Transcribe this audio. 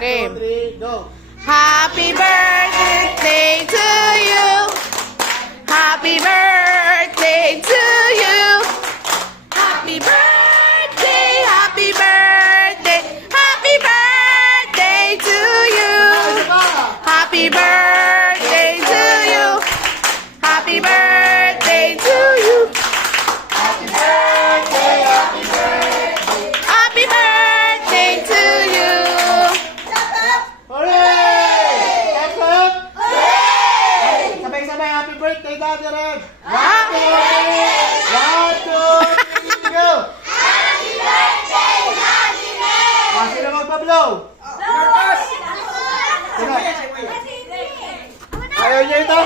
game. 1, 2, 3, go! Happy birthday to you. Happy birthday to you. Happy birthday, happy birthday, happy birthday to you. Happy birthday to you. Happy birthday to you. Happy birthday, happy birthday! Happy birthday to you. Hooray! Clap, clap! Hooray! Sabay-sabay, happy birthday, Daddy Red! Happy 1, 2, 3, go! Happy birthday, Daddy Red! Sino magpa-blow? Lucas! Sino? Ayaw niya ito?